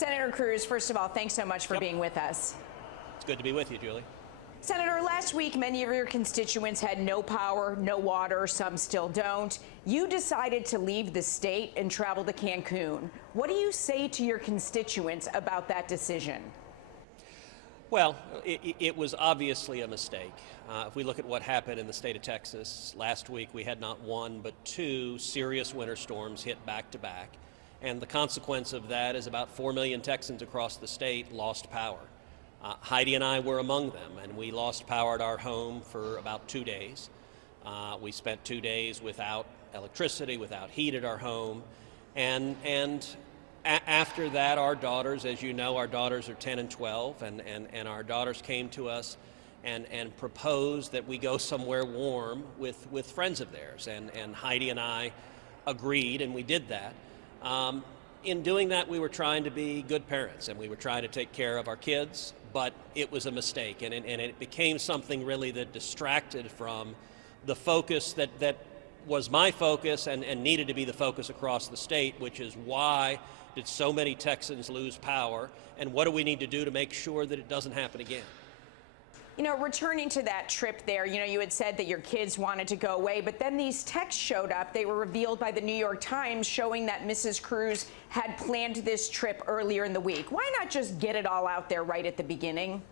Senator Cruz, first of all, thanks so much for being with us. It's good to be with you, Julie. Senator, last week, many of your constituents had no power, no water, some still don't. You decided to leave the state and travel to Cancun. What do you say to your constituents about that decision? Well, it was obviously a mistake. If we look at what happened in the state of Texas last week, we had not one but two serious winter storms hit back to back. And the consequence of that is about 4 million Texans across the state lost power. Heidi and I were among them, and we lost power at our home for about 2 days. We spent 2 days without electricity, without heat at our home, and after that, our daughters, as you know, our daughters are 10 and 12, and our daughters came to us and proposed that we go somewhere warm with friends of theirs, and Heidi and I agreed, and we did that. In doing that, we were trying to be good parents, and we were trying to take care of our kids, but it was a mistake, and it became something really that distracted from the focus that was my focus and needed to be the focus across the state, which is why did so many Texans lose power, and what do we need to do to make sure that it doesn't happen again? You know, returning to that trip there, you had said that your kids wanted to go away, but then these texts showed up. They were revealed by the New York Times showing that Mrs. Cruz had planned this trip earlier in the week. Why not just get it all out there right at the beginning?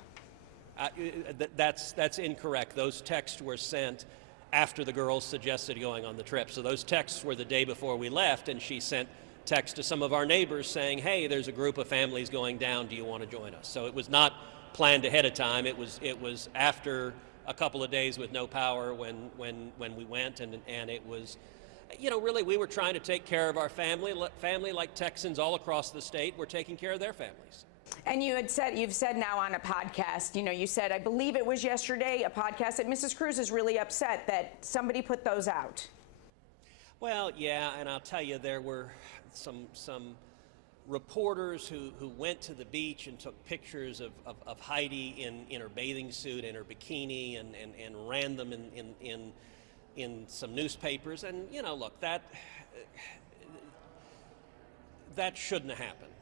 That's incorrect. Those texts were sent after the girls suggested going on the trip. So those texts were the day before we left, and she sent texts to some of our neighbors saying, hey, there's a group of families going down. Do you want to join us? So it was not planned ahead of time. It was after a couple of days with no power when we went, and it was, really we were trying to take care of our family like Texans all across the state were taking care of their families. And you've said now on a podcast, you said, I believe it was yesterday, a podcast, that Mrs. Cruz is really upset that somebody put those out. Well, yeah, and I'll tell you, there were some reporters who went to the beach and took pictures of Heidi in her bathing suit and her bikini and ran them in some newspapers. And, look, that shouldn't have happened.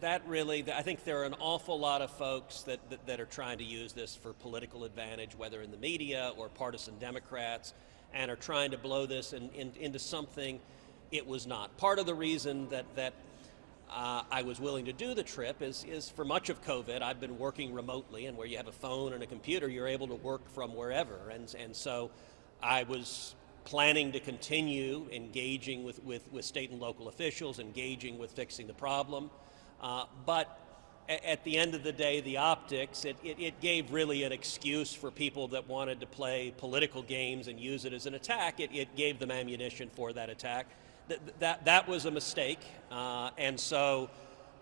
That really, I think there are an awful lot of folks that are trying to use this for political advantage, whether in the media or partisan Democrats, and are trying to blow this into something it was not. Part of the reason that I was willing to do the trip is for much of COVID, I've been working remotely, and where you have a phone and a computer, you're able to work from wherever. And so I was planning to continue engaging with state and local officials, engaging with fixing the problem. But at the end of the day, the optics, it gave really an excuse for people that wanted to play political games and use it as an attack. It gave them ammunition for that attack. That was a mistake, and so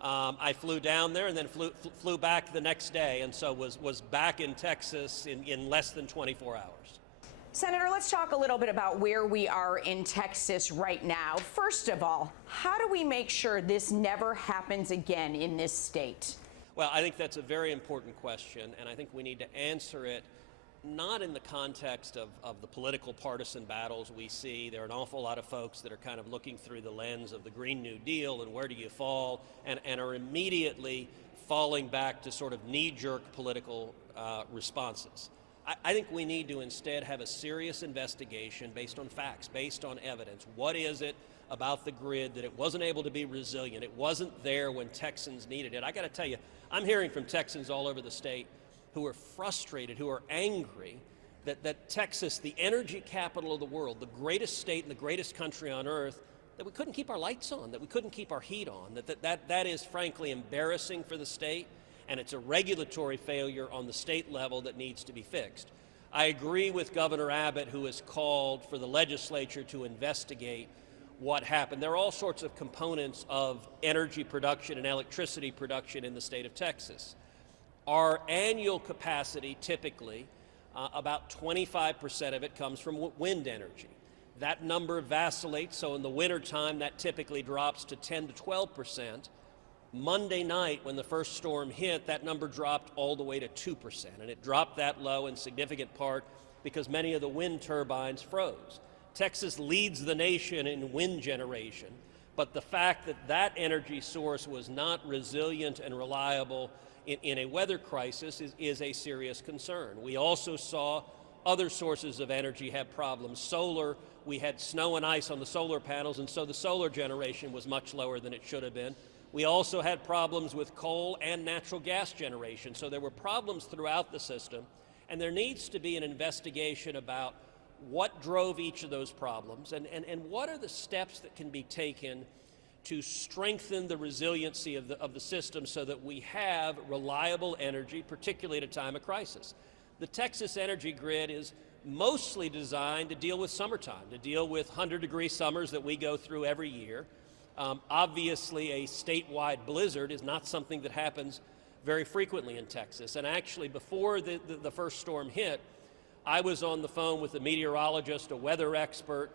I flew down there and then flew back the next day, and so was back in Texas in less than 24 hours. Senator, let's talk a little bit about where we are in Texas right now. First of all, how do we make sure this never happens again in this state? Well, I think that's a very important question, and I think we need to answer it not in the context of the political partisan battles we see. There are an awful lot of folks that are kind of looking through the lens of the Green New Deal and where do you fall, and are immediately falling back to sort of knee-jerk political responses. I think we need to instead have a serious investigation based on facts, based on evidence. What is it about the grid that it wasn't able to be resilient? It wasn't there when Texans needed it. I got to tell you, I'm hearing from Texans all over the state who are frustrated, who are angry that Texas, the energy capital of the world, the greatest state in the greatest country on earth, that we couldn't keep our lights on, that we couldn't keep our heat on, that is frankly embarrassing for the state, and it's a regulatory failure on the state level that needs to be fixed. I agree with Governor Abbott, who has called for the legislature to investigate what happened. There are all sorts of components of energy production and electricity production in the state of Texas. Our annual capacity, typically, about 25% of it comes from wind energy. That number vacillates, so in the wintertime, that typically drops to 10 to 12%. Monday night, when the first storm hit, that number dropped all the way to 2%, and it dropped that low in significant part because many of the wind turbines froze. Texas leads the nation in wind generation, But the fact that that energy source was not resilient and reliable in a weather crisis is a serious concern. We also saw other sources of energy have problems. Solar, we had snow and ice on the solar panels, and so the solar generation was much lower than it should have been. We also had problems with coal and natural gas generation, so there were problems throughout the system, and there needs to be an investigation about what drove each of those problems and what are the steps that can be taken to strengthen the resiliency of the system so that we have reliable energy, particularly at a time of crisis. The Texas energy grid is mostly designed to deal with summertime, to deal with 100-degree summers that we go through every year. Obviously, a statewide blizzard is not something that happens very frequently in Texas. And actually, before the first storm hit, I was on the phone with a meteorologist, a weather expert,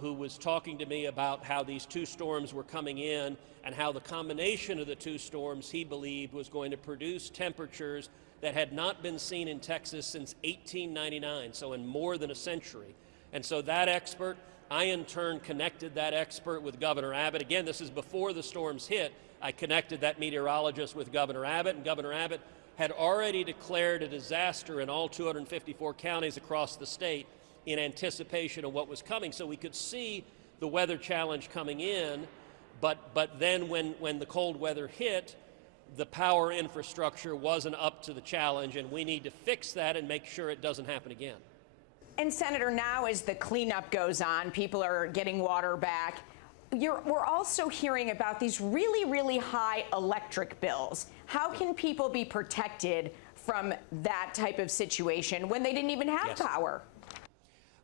who was talking to me about how these two storms were coming in and how the combination of the two storms, he believed, was going to produce temperatures that had not been seen in Texas since 1899, so in more than a century. And so that expert, I in turn connected that expert with Governor Abbott. Again, this is before the storms hit. I connected that meteorologist with Governor Abbott, and Governor Abbott had already declared a disaster in all 254 counties across the state in anticipation of what was coming. So we could see the weather challenge coming in, but then when the cold weather hit, the power infrastructure wasn't up to the challenge, and we need to fix that and make sure it doesn't happen again. And Senator, now as the cleanup goes on, people are getting water back. We're also hearing about these really, really high electric bills. How can people be protected from that type of situation when they didn't even have power?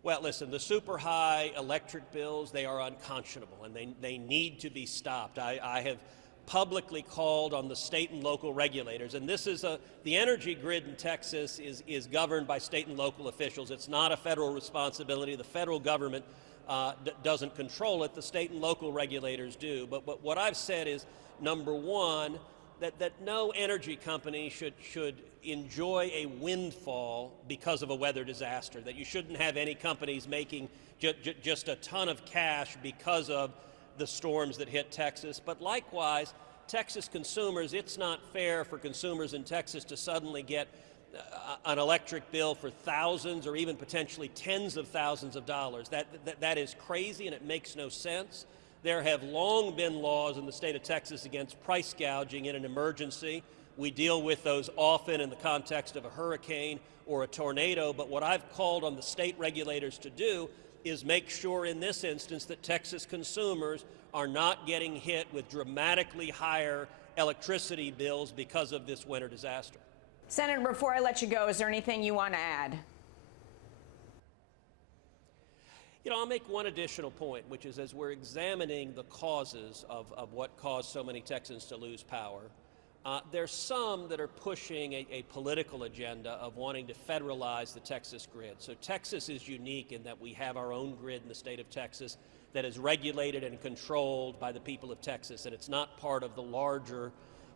Well, listen, the super high electric bills, they are unconscionable, and they need to be stopped. I have publicly called on the state and local regulators, and this is the energy grid in Texas is governed by state and local officials. It's not a federal responsibility. The federal government doesn't control it. The state and local regulators do. But what I've said is, number one, that no energy company should enjoy a windfall because of a weather disaster, that you shouldn't have any companies making just a ton of cash because of the storms that hit Texas. But likewise, Texas consumers, it's not fair for consumers in Texas to suddenly get an electric bill for thousands or even potentially tens of thousands of dollars. That is crazy, and it makes no sense. There have long been laws in the state of Texas against price gouging in an emergency. We deal with those often in the context of a hurricane or a tornado, but what I've called on the state regulators to do is make sure in this instance that Texas consumers are not getting hit with dramatically higher electricity bills because of this winter disaster. Senator, before I let you go, is there anything you want to add? You know, I'll make one additional point, which is as we're examining the causes of what caused so many Texans to lose power, there's some that are pushing a political agenda of wanting to federalize the Texas grid. So Texas is unique in that we have our own grid in the state of Texas that is regulated and controlled by the people of Texas, and it's not part of the larger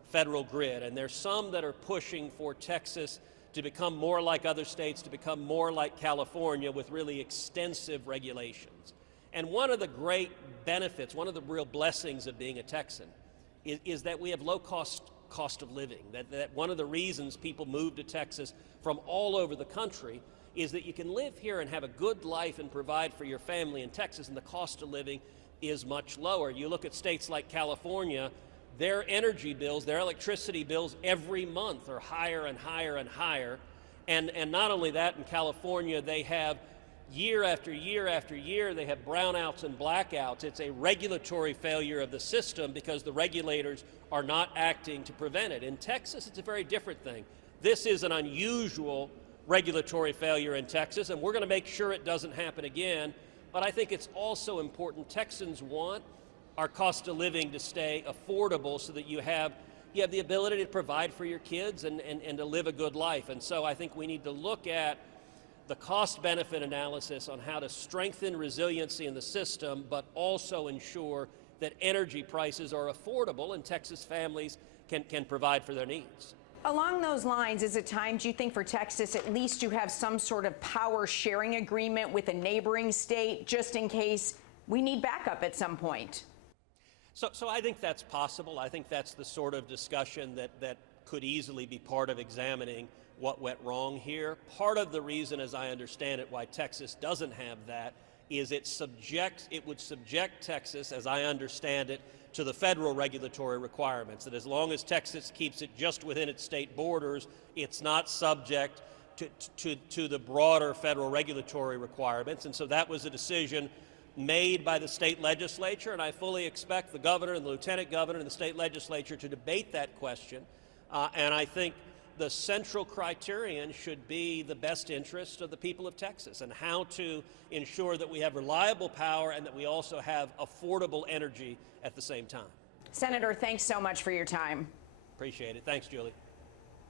federal grid. And there's some that are pushing for Texas to become more like other states, to become more like California with really extensive regulations. And one of the great benefits, one of the real blessings of being a Texan is that we have low cost of living. That one of the reasons people move to Texas from all over the country is that you can live here and have a good life and provide for your family in Texas, and the cost of living is much lower. You look at states like California, their energy bills, their electricity bills every month are higher and higher and higher. And not only that, in California, they have year after year after year, they have brownouts and blackouts. It's a regulatory failure of the system because the regulators are not acting to prevent it. In Texas, it's a very different thing. This is an unusual regulatory failure in Texas, and we're going to make sure it doesn't happen again. But I think it's also important. Texans want our cost of living to stay affordable so that you have the ability to provide for your kids and to live a good life. And so I think we need to look at the cost-benefit analysis on how to strengthen resiliency in the system, but also ensure that energy prices are affordable and Texas families can provide for their needs. Along those lines, is it time, do you think, for Texas at least to have some sort of power sharing agreement with a neighboring state just in case we need backup at some point? So I think that's possible. I think that's the sort of discussion that could easily be part of examining what went wrong here. Part of the reason, as I understand it, why Texas doesn't have that is it would subject Texas, as I understand it, to the federal regulatory requirements, that as long as Texas keeps it just within its state borders, it's not subject to the broader federal regulatory requirements. And so that was a decision made by the state legislature, and I fully expect the governor and the lieutenant governor and the state legislature to debate that question. And I think the central criterion should be the best interest of the people of Texas and how to ensure that we have reliable power and that we also have affordable energy at the same time. Senator, thanks so much for your time. Appreciate it. Thanks, Julie.